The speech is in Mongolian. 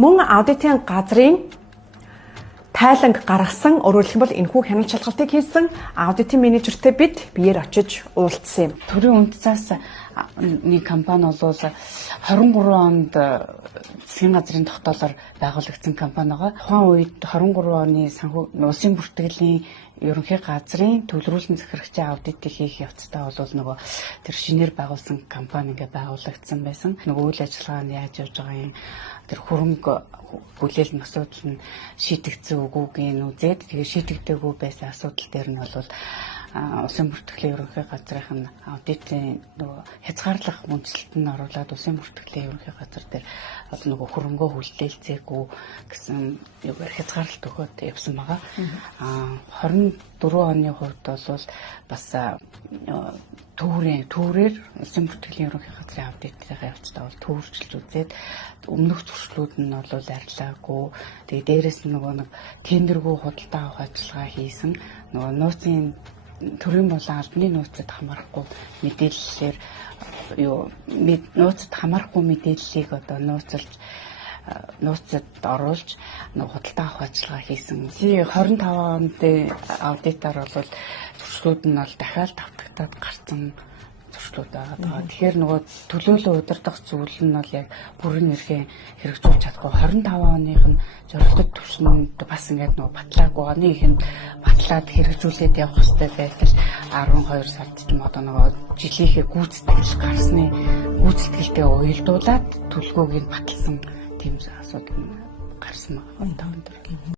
Мөн аудитын газрын тайланг гаргасан өөрөлдөх юм бол энэхүү хяналт шалгалтыг хийсэн аудитын менежертэй бид биеэр очиж уулзсан юм. Төрийн үндэс нэг компани бол 23 онд засгийн газрын тогтоолоор байгуулагдсан компани байгаа. Тухайн үед 23 оны улсын бүртгэлийн ерөнхий газрын төвлөрүүлэн захирагчийн аудитыг хийх явцдаа бол нөгөө тэр шинээр байгуулсан компани ингээ байгуулагдсан байсан. Нөгөө үйл ажиллагаа нь яаж явж байгаа юм тэр хөрөнгө хүлээлт асуудал нь шийдэгдсэн үгүйг үзээд тэгээ шийдэгдээгүй байсан асуудал дээр нь бол улсын бүртгэлийн ерөнхий газрын аудитын нөгөө хязгаарлах үндэслэлтэнд оруулаад улсын бүртгэлийн ерөнхий газар дээр нөгөө хөрөнгөө хүлээлцээгүй гэсэн хязгаарлалт өгөөд явсан байгаа. 24 оны хувьд бол бас төврээр улсын бүртгэлийн ерөнхий газрын аудитын явцдаа бол төвөржилж үзээд өмнөх зуршлууд нь бол арилаагүй. Тэгээ дээрэс нь нөгөө нэг тендергүй худалдаа авах ажиллагаа хийсэн. Нөгөө нууцын төрийн болон албаны нууцад хамаарахгүй мэдээллээр нууцад хамаарахгүй мэдээллийг одоо нууцад оруулж худалдаа авах ажиллагаа хийсэн. 25 онд аудитаар бол зуршлууд нь бол дахиад давтагтаад гарсан зуршлууд байгаа. Тэгэхээр нөгөө төлөөлөл удирдах зүйл нь бол яг бүрэн эрхээ хэрэгжүүлж чадахгүй. 25 оных нь зорилттой түвшинд бас ингээд нөгөө батлаагүй оны ихэнд батлаад хэрэгжүүлээд явах хэрэгтэй байтал 12 сард ч юм одоо нөгөө жилийнхээ гүйцэтгэл гарсны гүйцэтгэлтэй уялдуулаад төлгөөг нь баталсан тийм асуудал гарсан байгаа.